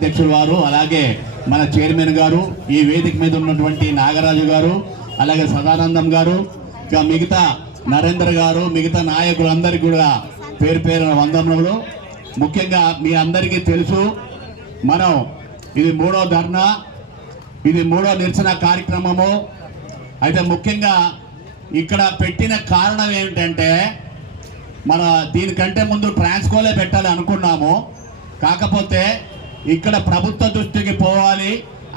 అధ్యక్షులు వారు, అలాగే మన చైర్మన్ గారు, ఈ వేదిక మీద ఉన్నటువంటి నాగరాజు గారు, అలాగే సదానందం గారు, ఇంకా మిగతా నరేంద్ర గారు, మిగతా నాయకులందరికీ కూడా పేరు పేరు వందనములు. ముఖ్యంగా మీ అందరికీ తెలుసు, మనం ఇది 3వ ధర్నా, ఇది 3వ నిరసన కార్యక్రమము. అయితే ముఖ్యంగా ఇక్కడ పెట్టిన కారణం ఏమిటంటే, మన దీనికంటే ముందు ట్రాన్స్కోలే పెట్టాలి అనుకున్నాము. కాకపోతే ఇక్కడ ప్రభుత్వ దృష్టికి పోవాలి,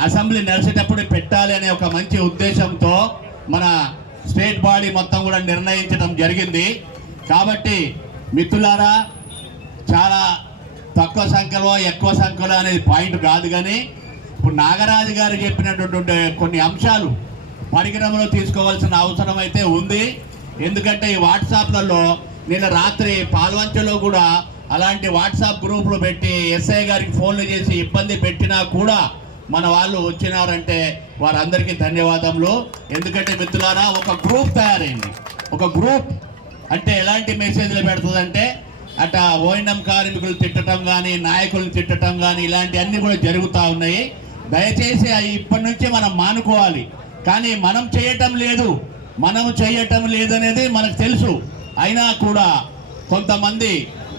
అసెంబ్లీ నడిచేటప్పుడు పెట్టాలి అనే ఒక మంచి ఉద్దేశంతో మన స్టేట్ బాడీ మొత్తం కూడా నిర్ణయించడం జరిగింది. కాబట్టి మిత్రులారా, చాలా తక్కువ సంఖ్యలో ఎక్కువ సంఖ్యలో అనేది పాయింట్ కాదు, కానీ ఇప్పుడు నాగరాజు గారు చెప్పినటువంటి కొన్ని అంశాలు పరిగణనలో తీసుకోవాల్సిన అవసరం అయితే ఉంది. ఎందుకంటే ఈ వాట్సాప్లలో నిన్న రాత్రి పాల్వంచలో కూడా అలాంటి వాట్సాప్ గ్రూపులు పెట్టి ఎస్ఐ గారికి ఫోన్లు చేసి ఇబ్బంది పెట్టినా కూడా మన వాళ్ళు వచ్చినారంటే వారందరికీ ధన్యవాదములు. ఎందుకంటే మిత్రులారా, ఒక గ్రూప్ తయారైంది. ఒక గ్రూప్ అంటే ఎలాంటి మెసేజ్లు పెడుతుందంటే, అట ఓఎన్ఎం కార్మికులు తిట్టడం కానీ, నాయకులను తిట్టడం కానీ, ఇలాంటివన్నీ కూడా జరుగుతూ ఉన్నాయి. దయచేసి ఇప్పటి నుంచి మనం మానుకోవాలి. కానీ మనం చేయటం లేదనేది మనకు తెలుసు. అయినా కూడా కొంతమంది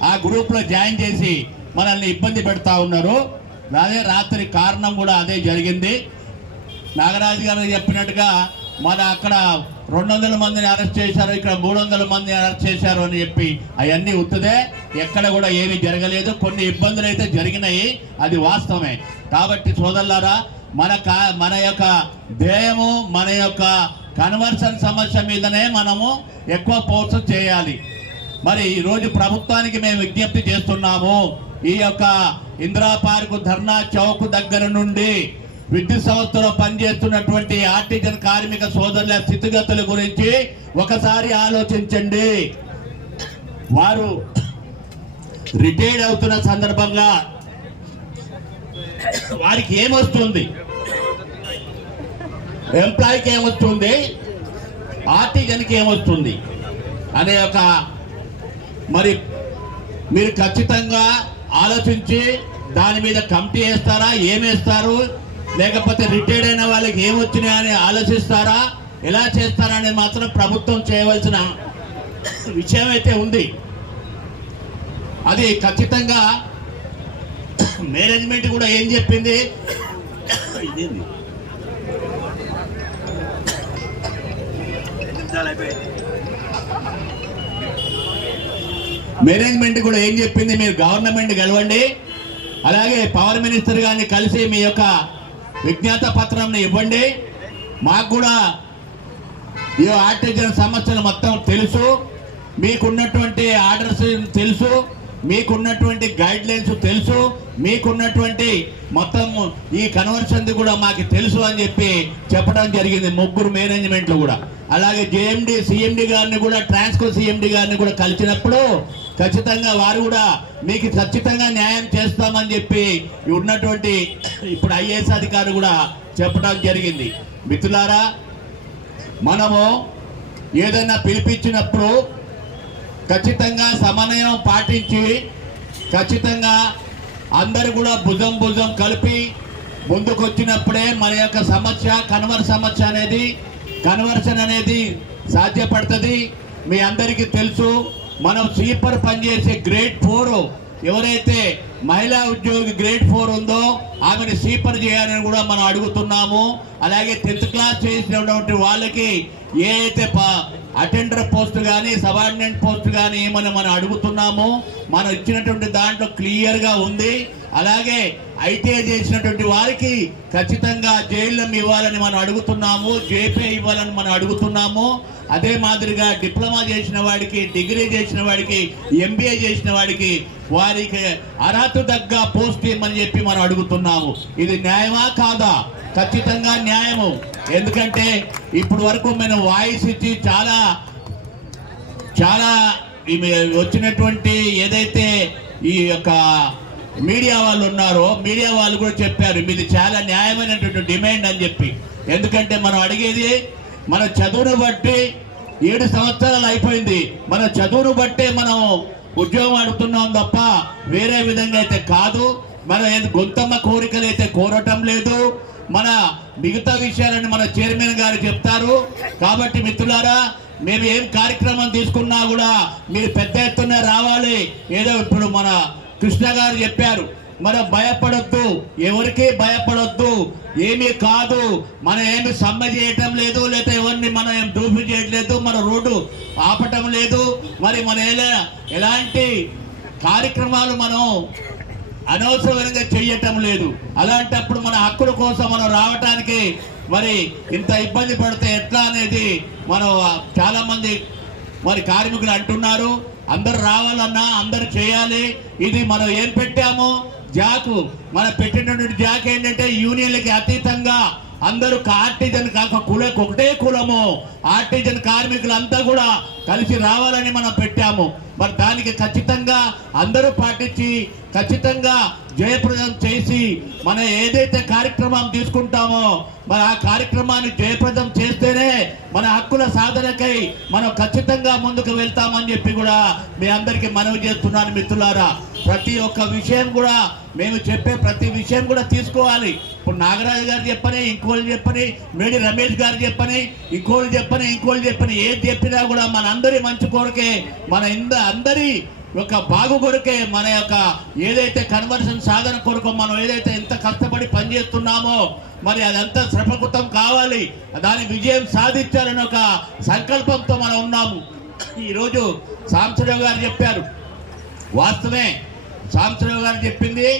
ఆ గ్రూప్లో జాయిన్ చేసి మనల్ని ఇబ్బంది పెడతా ఉన్నారు. అదే రాత్రి కారణం కూడా అదే జరిగింది. నాగరాజు గారు చెప్పినట్టుగా మన అక్కడ 200 మందిని అరెస్ట్ చేశారు, ఇక్కడ 300 మందిని అరెస్ట్ చేశారు అని చెప్పి అవన్నీ ఉత్తదే. ఎక్కడ కూడా ఏమీ జరగలేదు. కొన్ని ఇబ్బందులు అయితే జరిగినాయి, అది వాస్తవమే. కాబట్టి సోదరులారా, మన యొక్క ధ్యేయము, మన యొక్క కన్వర్షన్ సమస్య మీదనే మనము ఎక్కువ ఫోకస్ చేయాలి. మరి ఈరోజు ప్రభుత్వానికి మేము విజ్ఞప్తి చేస్తున్నాము, ఈ యొక్క ఇందిరా పార్కు ధర్నా చౌక్ దగ్గర నుండి విద్యుత్ సంస్థలో పనిచేస్తున్నటువంటి ఆర్టిజన్ కార్మిక సోదరుల స్థితిగతుల గురించి ఒకసారి ఆలోచించండి. వారు రిటైర్డ్ అవుతున్న సందర్భంగా వారికి ఏమొస్తుంది, ఎంప్లాయీకి ఏమొస్తుంది, ఆర్టిజన్కి ఏమొస్తుంది అనే ఒక మరి మీరు ఖచ్చితంగా ఆలోచించి దాని మీద కమిటీ వేస్తారా, ఏమేస్తారు, లేకపోతే రిటైర్డ్ అయిన వాళ్ళకి ఏమొచ్చినాయని ఆలోచిస్తారా, ఎలా చేస్తారా అనేది మాత్రం ప్రభుత్వం చేయవలసిన విషయం అయితే ఉంది. అది ఖచ్చితంగా మేనేజ్మెంట్ కూడా ఏం చెప్పింది, మేనేజ్మెంట్ కూడా ఏం చెప్పింది, మీరు గవర్నమెంట్ గెలవండి, అలాగే పవర్ మినిస్టర్ గారిని కలిసి మీ యొక్క విజ్ఞాత పత్రం ఇవ్వండి. మాకు కూడా ఈ ఆర్టిజన్ సమస్యలు మొత్తం తెలుసు, మీకున్నటువంటి ఆర్డర్స్ తెలుసు, మీకున్నటువంటి గైడ్ లైన్స్ తెలుసు, మీకున్నటువంటి మొత్తం ఈ కన్వర్షన్ కూడా మాకు తెలుసు అని చెప్పి చెప్పడం జరిగింది. ముగ్గురు మేనేజ్మెంట్లు కూడా, అలాగే జేఎండి సిఎండి గారిని కూడా, ట్రాన్స్కో సిఎండి గారిని కూడా కలిసినప్పుడు ఖచ్చితంగా వారు కూడా మీకు ఖచ్చితంగా న్యాయం చేస్తామని చెప్పి ఉన్నటువంటి ఇప్పుడు ఐఏఎస్ అధికారులు కూడా చెప్పడం జరిగింది. మిత్రులారా, మనము ఏదైనా పిలిపించినప్పుడు ఖచ్చితంగా సమన్వయం పాటించి ఖచ్చితంగా అందరూ కూడా భుజం కలిపి ముందుకు వచ్చినప్పుడే మన యొక్క కన్వర్షన్ అనేది సాధ్యపడుతుంది. మీ అందరికీ తెలుసు, మనం స్వీపర్ పనిచేసే గ్రేడ్ 4 ఎవరైతే మహిళా ఉద్యోగి గ్రేడ్ 4 ఉందో ఆమెను స్వీపర్ చేయాలని కూడా మనం అడుగుతున్నాము. అలాగే 10th క్లాస్ చేసినటువంటి వాళ్ళకి ఏ అయితే అటెండర్ పోస్ట్ కానీ, సబార్డినేట్ పోస్ట్ కానీ ఏమని మనం అడుగుతున్నాము. మనం ఇచ్చినటువంటి దాంట్లో క్లియర్గా ఉంది. అలాగే ఐటీఐ చేసినటువంటి వారికి ఖచ్చితంగా జైళ్ళం ఇవ్వాలని మనం అడుగుతున్నాము, జేపీ ఇవ్వాలని మనం అడుగుతున్నాము. అదే మాదిరిగా డిప్లొమా చేసిన వాడికి, డిగ్రీ చేసిన వాడికి, ఎంబీఏ చేసిన వాడికి వారికి అర్హత తగ్గ పోస్ట్ ఇవ్వమని చెప్పి మనం అడుగుతున్నాము. ఇది న్యాయమా కాదా? ఖచ్చితంగా న్యాయము. ఎందుకంటే ఇప్పుడు వరకు మనం వాయిస్ ఇచ్చి చాలా వచ్చినటువంటి ఏదైతే ఈ యొక్క మీడియా వాళ్ళు ఉన్నారో, మీడియా వాళ్ళు కూడా చెప్పారు మీది చాలా న్యాయమైనటువంటి డిమాండ్ అని చెప్పి. ఎందుకంటే మనం అడిగేది మన చదువును బట్టి 7 సంవత్సరాలు అయిపోయింది, మన చదువును బట్టే మనం ఉద్యోగం అడుగుతున్నాం తప్ప వేరే విధంగా అయితే కాదు. మన గొంతమ్మ కోరికలు అయితే కోరటం లేదు. మన మిగతా విషయాలను మన చైర్మన్ గారు చెప్తారు. కాబట్టి మిత్రులారా, మేము ఏం కార్యక్రమం తీసుకున్నా కూడా మీరు పెద్ద ఎత్తున రావాలి. ఏదో ఇప్పుడు మన కృష్ణ గారు చెప్పారు, మనం భయపడొద్దు, ఎవరికి భయపడొద్దు, ఏమీ కాదు, మనం ఏమి సమ్మె చేయటం లేదు, లేదా ఎవరిని మనం ఏం దూపి చేయట్లేదు, మన రోడ్డు ఆపటం లేదు, మరి మన ఎలాంటి కార్యక్రమాలు మనం అనవసరంగా చెయ్యటం లేదు. అలాంటప్పుడు మన హక్కుల కోసం మనం రావటానికి మరి ఇంత ఇబ్బంది పడితే ఎట్లా అనేది మనం చాలా మంది మరి కార్మికులు అంటున్నారు. అందరు రావాలన్నా అందరు చేయాలి. ఇది మనం ఏం పెట్టామో జాకు, మనం పెట్టినటువంటి జాక్ ఏంటంటే యూనియన్లకి అతీతంగా అందరూ ఆర్టిజన్ కాక ఒకటే కులము, ఆర్టిజన్ కార్మికులంతా కూడా కలిసి రావాలని మనం పెట్టాము. మరి దానికి ఖచ్చితంగా అందరూ పాటించి ఖచ్చితంగా జయప్రదం చేసి మనం ఏదైతే కార్యక్రమం తీసుకుంటామో మరి ఆ కార్యక్రమాన్ని జయప్రదం చేస్తేనే మన హక్కుల సాధనకై మనం ఖచ్చితంగా ముందుకు వెళ్తామని చెప్పి కూడా మీ అందరికీ మనవి చేస్తున్నాను. మిత్రులారా, ప్రతి ఒక్క విషయం కూడా మేము చెప్పే ప్రతి విషయం కూడా తీసుకోవాలి. ఇప్పుడు నాగరాజు గారు చెప్పని, ఇంకోళ్ళు చెప్పని, మేడి రమేష్ గారు చెప్పని, ఇంకోళ్ళు చెప్పని ఏది చెప్పినా కూడా మన అందరి మంచి కొరకే, మన అందరి యొక్క బాగు కొరకే, మన యొక్క ఏదైతే కన్వర్షన్ సాధన కొరకు మనం ఏదైతే ఎంత కష్టపడి పనిచేస్తున్నామో మరి అదంతా శ్రమకృతం కావాలి, దాని విజయం సాధించాలని ఒక సంకల్పంతో మనం ఉన్నాము. ఈరోజు సాంబశివరావు గారు చెప్పారు, వాస్తవమే సాంబశివరావు గారు చెప్పింది.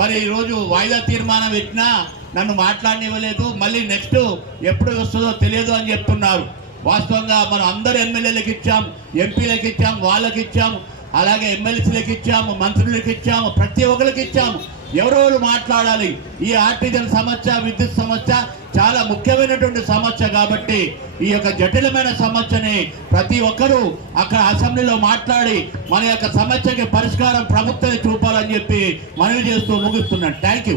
మరి ఈరోజు వాయిదా తీర్మానం పెట్టినా నన్ను మాట్లాడనివ్వలేదు, మళ్ళీ నెక్స్ట్ ఎప్పుడు వస్తుందో తెలియదు అని చెప్తున్నారు. వాస్తవంగా మనం అందరు ఎమ్మెల్యేలకు ఇచ్చాం, ఎంపీలకు ఇచ్చాం, వాళ్ళకి ఇచ్చాం, అలాగే ఎమ్మెల్సీలకు ఇచ్చాము, మంత్రులకు ఇచ్చాము, ప్రతి ఒక్కరికి ఇచ్చాము. ఎవరెవరు మాట్లాడాలి. ఈ ఆర్టిజన్ సమస్య, విద్యుత్ సమస్య చాలా ముఖ్యమైనటువంటి సమస్య. కాబట్టి ఈ యొక్క జటిలమైన సమస్యని ప్రతి ఒక్కరూ అక్కడ అసెంబ్లీలో మాట్లాడి మన యొక్క సమస్యకి పరిష్కారం ప్రభుత్వమే చూపాలని చెప్పి మనవి చేస్తూ ముగిస్తున్నాను. Thank you.